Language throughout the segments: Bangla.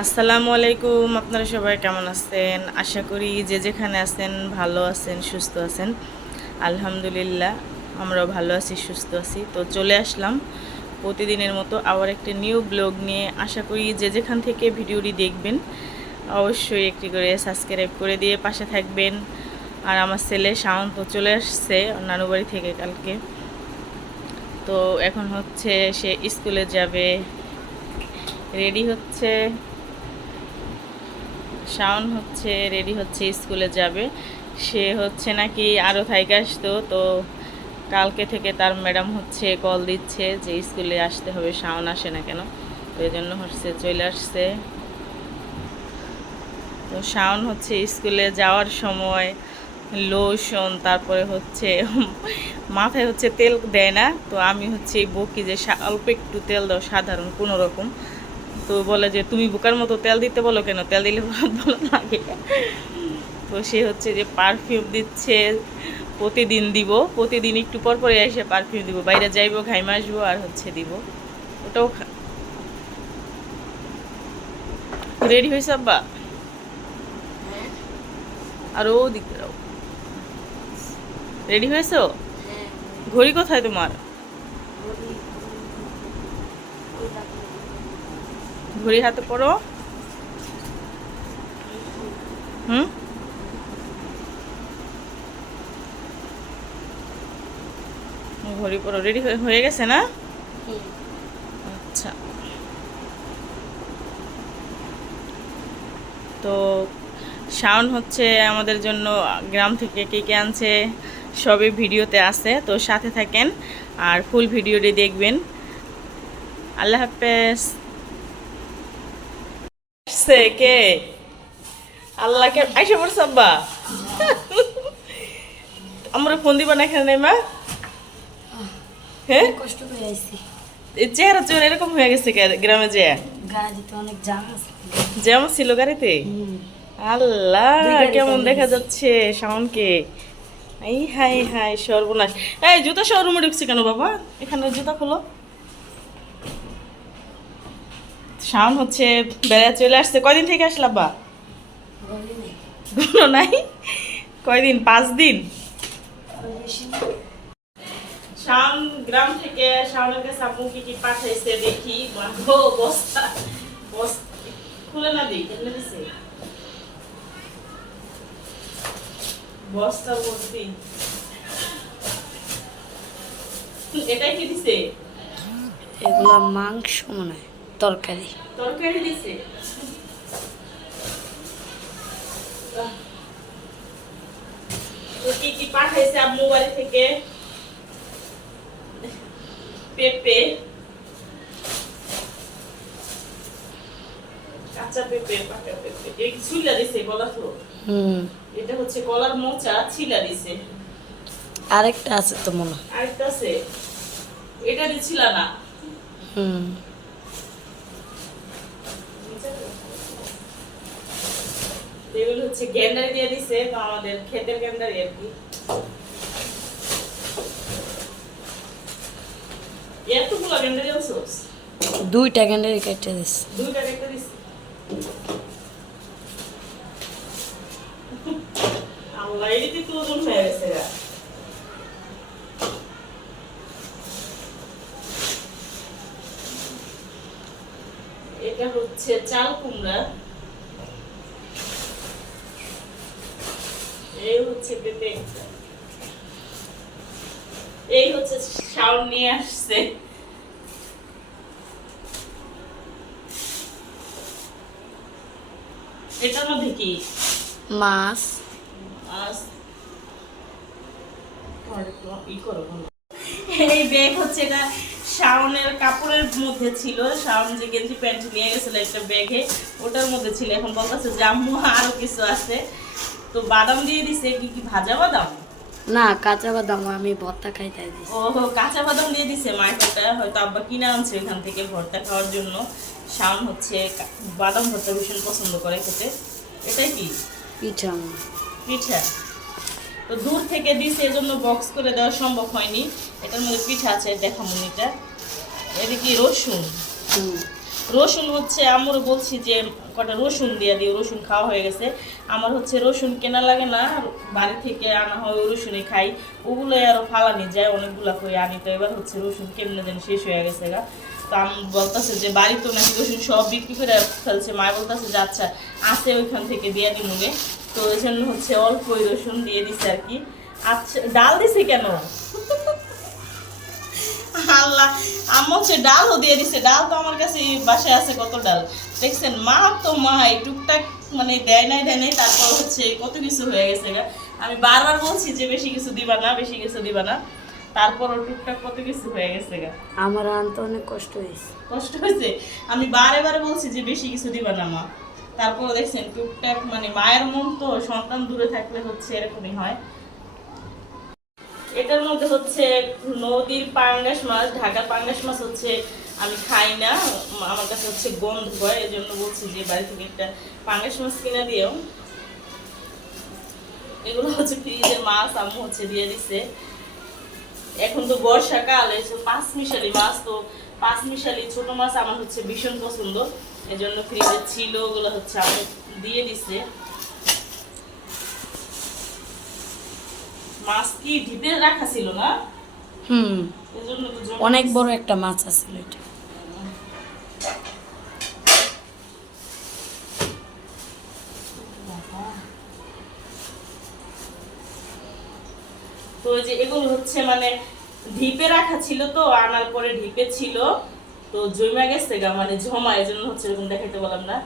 আসসালামু আলাইকুম, আপনারা সবাই কেমন আছেন? আশা করি যে যেখানে আছেন ভালো আছেন, সুস্থ আছেন। আলহামদুলিল্লাহ, আমরাও ভালো আছি, সুস্থ আছি। তো চলে আসলাম প্রতিদিনের মতো আবার একটা নিউ ব্লগ নিয়ে। আশা করি যে যেখান থেকে ভিডিওটি দেখবেন, অবশ্যই একটি করে সাবস্ক্রাইব করে দিয়ে পাশে থাকবেন। আর আমার ছেলে শাওন চলে আসছে ওর নানু বাড়ি থেকে কালকে। তো এখন হচ্ছে সে স্কুলে যাবে। রেডি হচ্ছে। শাওন হচ্ছে রেডি হচ্ছে, স্কুলে যাবে। সে হচ্ছে নাকি আরও থাইকে আসতো, তো কালকে থেকে তার ম্যাডাম হচ্ছে কল দিচ্ছে যে স্কুলে আসতে হবে, শাওন আসে না কেন? তো এই জন্য হচ্ছে চলে আসছে। তো শাওন হচ্ছে স্কুলে যাওয়ার সময় লোশন তারপরে হচ্ছে মাথায় হচ্ছে তেল দেয় না, তো আমি হচ্ছে বকি যে অল্প একটু তেল দাও, সাধারণ, কোনো রকম। তো বলে যে তুমি বোকার মতো তেল দিতে বলো কেন? তেল দিলে ভালো লাগে। তো সে হচ্ছে যে পারফিউম দিচ্ছে প্রতিদিন দিব। প্রতিদিন একটু পর পরে এসে পারফিউম দিব। বাইরে যাইবো ঘাইমে আসব আর হচ্ছে দিব। ওটাও রেডি হয়েছে আব্বা? আর ও দিকে রেডি হয়েছো? ঘড়ি কোথায় তোমার? ঘড়ি হাতে পড়ো। হুম? ঘড়ি পড়ো। রেডি হয়ে গেছে না? আচ্ছা। তো শাওন হচ্ছে আমাদের জন্য গ্রাম থেকে কে কে আনছে সবই ভিডিওতে আছে। তো সাথে থাকেন আর ফুল ভিডিওটি দেখবেন। আল্লাহ হাফেজ। আসছে কে? আল্লাহকে আইসা পড়ছে আব্বা। আমরা ফোন দিবা না এখানে মা? হ্যাঁ? কষ্ট করে আইছি। চেহারা চেহারা এরকম হয়ে গেছে গ্রামে যে? যেমন ছিল গাড়িতে? আল্লাহ কেমন দেখা যাচ্ছে শাওনকে? এই হাই হাই সর্বনাশ। এই জুতা শোরুমে ঢুকছে কেন বাবা? এখানে জুতা খোলো। শাওন হচ্ছে বেড়া চলে আসছে। কয়দিন থেকে আসলাম বা গলি নাই? কয়দিন? পাঁচ দিন? শাওন গ্রাম থেকে শাওনের কাছে আপু কি কি পাঠাইছে দেখি। গো বস্তা বস্তা। খুলে না দিই কেমনে দিছে? বস্তা ভর্তি এটাই কি দিছে? এগুলো মাংস মনে হয়। তরকারি। তরকারি দিছে। কি কি পাঠাইছে আম্মু বাড়ি থেকে? পেঁপে। কাঁচা পেঁপে পাকা পেঁপে। এই ছিলা দিছে বলা তো হুম। এটা হচ্ছে কলার মোচা ছিলা দিছে। আরেকটা আছে তো মনে আরেকটা আছে। এটা দিছিল না? হুম। এগুলো হচ্ছে গ্যান্ডারি দিয়ে দিছে তো আমাদের ক্ষেতের গ্যান্ডারি আর কি। এতগুলো গ্যান্ডারি আনছোস দুইটা কেটে দিস দুইটা একটা দিছে? আল্লাহ তো ওজন হয়ে গেছে এটা হচ্ছে চাল কুমড়া। এই হচ্ছে পেঁপে এই হচ্ছে শাওন নিয়ে আসছে। এটার মধ্যে কি? মাছ বলো। এই ব্যাগ হচ্ছে এটা শাওনের কাপড়ের মধ্যে ছিল। শাওন যে গেঞ্জি প্যান্ট নিয়ে গেছিল একটা ব্যাগে ওটার মধ্যে ছিল। এখন বলতেছে যে আম্মু আরও কিছু আছে। তো বাদাম দিয়ে দিছে কি কি ভাজা বাদাম? না কাঁচা বাদাম আমি ভর্তা খাই তাই দিস ও কাঁচা বাদাম দিয়ে দিছে মার্কেটটা হয়তো আব্বা কিনে আনছে এখান থেকে ভর্তা খাওয়ার জন্য। শাওন হচ্ছে বাদাম ভর্তা ভীষণ পছন্দ করে খেতে। এটাই কি? পিঠা। পিঠা। তো দূর থেকে দিছে এজন্য বক্স করে দেওয়া সম্ভব হয়নি। এটার মধ্যে পিঠা আছে দেখা মনিটা এটা। কি রসুন। হুম। রসুন হচ্ছে, আমরা বলছি যে কটা রসুন দিয়ে দিই রসুন খাওয়া হয়ে গেছে। আমার হচ্ছে রসুন কেনা লাগে না বাড়ি থেকে আনা হয় ওই রসুনই খাই। ওগুলো আরও ফালানি যায়, অনেকগুলা করে আনি। তো এবার হচ্ছে রসুন কেমনে যেন শেষ হয়ে গেছে গা। তো আমি বলতেছে যে বাড়িতে নাকি রসুন সব বিক্রি করে ফেলছে। মা বলতেছে যে আচ্ছা আছে ওইখান থেকে দিয়ে দিই মনে। তো ওই জন্য হচ্ছে অল্প ওই রসুন দিয়ে দিছে আর কি। আচ্ছা ডাল দিছে কেন? আল্লাহ আম্মু হচ্ছে ডালও দিয়ে দিছে। ডাল তো আমার কাছে বাসায় আছে কত ডাল। দেখছেন মা তো মা এই টুকটাক মানে দেয় নাই দেয় নাই তারপর হচ্ছে কত কিছু হয়ে গেছে গা। আমি বারবার বলছি যে বেশি কিছু দিবা না বেশি কিছু দিবা না। তারপরও টুকটাক কত কিছু হয়ে গেছে গা। আমার আনতে অনেক কষ্ট হয়েছে। কষ্ট হয়েছে? আমি বারে বারে বলছি যে বেশি কিছু দিবা না মা। তারপর দেখছেন টুকটাক মানে মায়ের মন তো সন্তান দূরে থাকলে হচ্ছে এরকমই হয়। এটার মধ্যে হচ্ছে নদীর পাঙ্গাস মাছ ঢাকার পাঙ্গাস মাছ হচ্ছে আমি খাই না। আমার কাছে হচ্ছে গন্ধ হয় এই জন্য বলছি যে বাড়ি থেকে একটা পাঙ্গাস মাছ কিনে দিও। এগুলো হচ্ছে ফ্রিজের মাছ, আম্মু হচ্ছে দিয়ে দিছে। এখন তো বর্ষাকাল এসে পাঁচ মিশালি মাছ, তো পাঁচ মিশালি ছোট মাছ আমার হচ্ছে ভীষণ পছন্দ। এই জন্য ফ্রিজে ছিল, ওগুলো হচ্ছে আমি দিয়ে দিছে। মাছ কি ঢিপে রাখা ছিল না? হুম। অনেক বড় একটা মাছ আছে এটা। তো যে এগুলো হচ্ছে মানে ঢিপে রাখা ছিল তো আনার পরে ঢিপে ছিল। তো জমা গেছে গা মানে জমা এই জন্য হচ্ছে এরকম দেখাইতে বললাম না।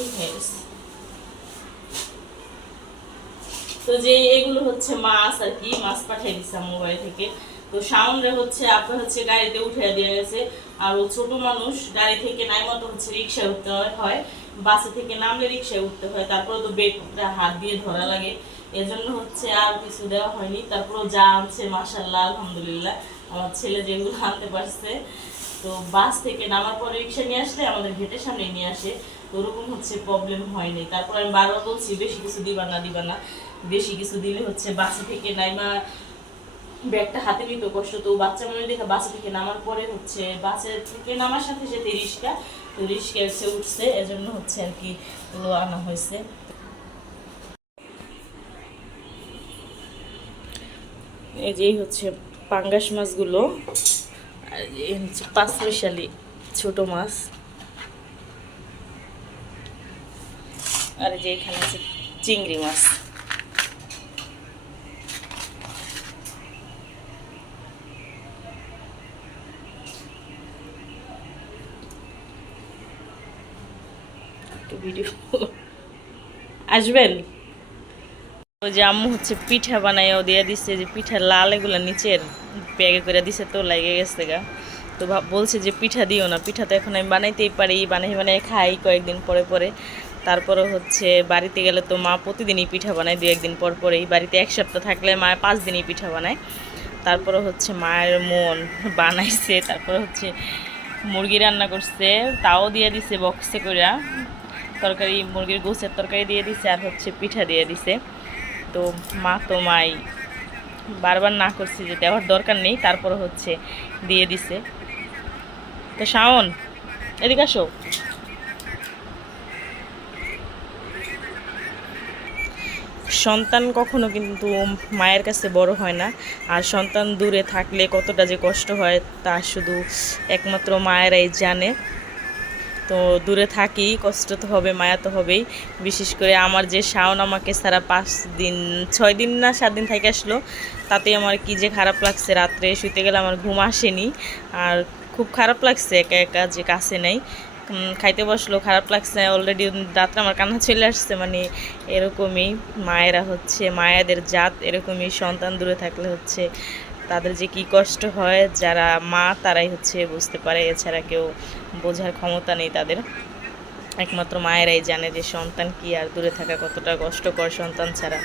একটু তো যে এগুলো হচ্ছে মাছ আর কি, মাছ মোবাইল থেকে। তো সাউন্ডে হচ্ছে হচ্ছে গাড়িতে উঠে দিয়ে গেছে আর ও মানুষ, গাড়ি থেকে নাই মতো হচ্ছে রিক্সায় উঠতে হয় বাসে থেকে নামলে রিক্সায় উঠতে হয়। তারপরে তো বেগটা হাত দিয়ে ধরা লাগে। এজন্য হচ্ছে আর কিছু দেওয়া হয়নি। তারপরেও যা আনছে মাসাল্লাহ আলহামদুলিল্লাহ। আমার ছেলে যেগুলো আনতে পারছে। তো বাস থেকে নামার পরে রিক্সা নিয়ে আসলে আমাদের গেটের সামনে নিয়ে আসে। তো ওরকম হচ্ছে প্রবলেম হয়নি তারপর আমি বারবার বলছি, বেশি কিছু দিবা না দিবা না। বেশি কিছু দিলে হচ্ছে বাসে থেকে নাইমা ব্যাগটা হাতে নিতে কষ্ট। তো বাচ্চা মনে দেখে বাসে থেকে নামার পরে হচ্ছে বাসে থেকে নামার সাথে সাথে রিক্সা, তো রিক্সা এসে উঠছে। এজন্য হচ্ছে আর কি আনা হয়েছে। এই যে হচ্ছে পাঙ্গাস মাছগুলো। পাঁচ মিশালি, ছোট মাছ। আর যে এখানে আছে চিংড়ি মাছ। আসবেন? ওই যে আম্মু হচ্ছে পিঠা বানাইও দিয়ে দিচ্ছে যে পিঠা লাল এগুলো নিচের। ব্যাগে করে দিছে তো লেগে গেছে গা। তো বলছে যে পিঠা দিও না, পিঠা তো এখন আমি বানাইতেই পারি, বানাই বানাই খাই কয়েকদিন পরে পরে। তারপরে হচ্ছে বাড়িতে গেলে তো মা প্রতিদিনই পিঠা বানায়, দু একদিন পর পরেই বাড়িতে এক সপ্তাহ থাকলে মা পাঁচ দিনই পিঠা বানায়। তারপরে হচ্ছে মায়ের মন বানাইছে, তারপরে হচ্ছে মুরগি রান্না করছে, তাও দিয়ে দিছে বক্সে করে তরকারি, মুরগির গোছের তরকারি দিয়ে দিছে আর হচ্ছে পিঠা দিয়ে দিছে। তো মা তো মাই বারবার না করছি, যে দেওয়ার দরকার নেই, তারপরে হচ্ছে দিয়ে দিছে। তো শাওন, এদিকে আসো। সন্তান কখনো কিন্তু মায়ের কাছে বড় হয় না, আর সন্তান দূরে থাকলে কতটা যে কষ্ট হয় তা শুধু একমাত্র মায়েরাই জানে। তো দূরে থাকি, কষ্ট তো হবে, মায়া তো হবেই। বিশেষ করে আমার যে শাওন আমাকে সারা পাঁচ দিন, ছয় দিন না সাত দিন থেকে আসলো তাতে আমার কি যে খারাপ লাগছে রাত্রে শুতে গেলে আমার ঘুম আসেনি। আর খুব খারাপ লাগছে একা একা যে কাছে নেই। খাইতে বসল, খারাপ লাগছে অলরেডি রাত্রে আমার কান্না চলে আসছে মানে এরকমই মায়েরা হচ্ছে, মায়েদের জাত এরকমই, সন্তান দূরে থাকলে হচ্ছে। তাদের যে কি কষ্ট হয়, যারা মা, তারাই হচ্ছে বুঝতে পারে। এছাড়া কেউ বোঝার ক্ষমতা নেই তাদের। একমাত্র মায়েরাই জানে যে সন্তান কি আর দূরে থাকা কতটা কষ্টকর সন্তান ছাড়া।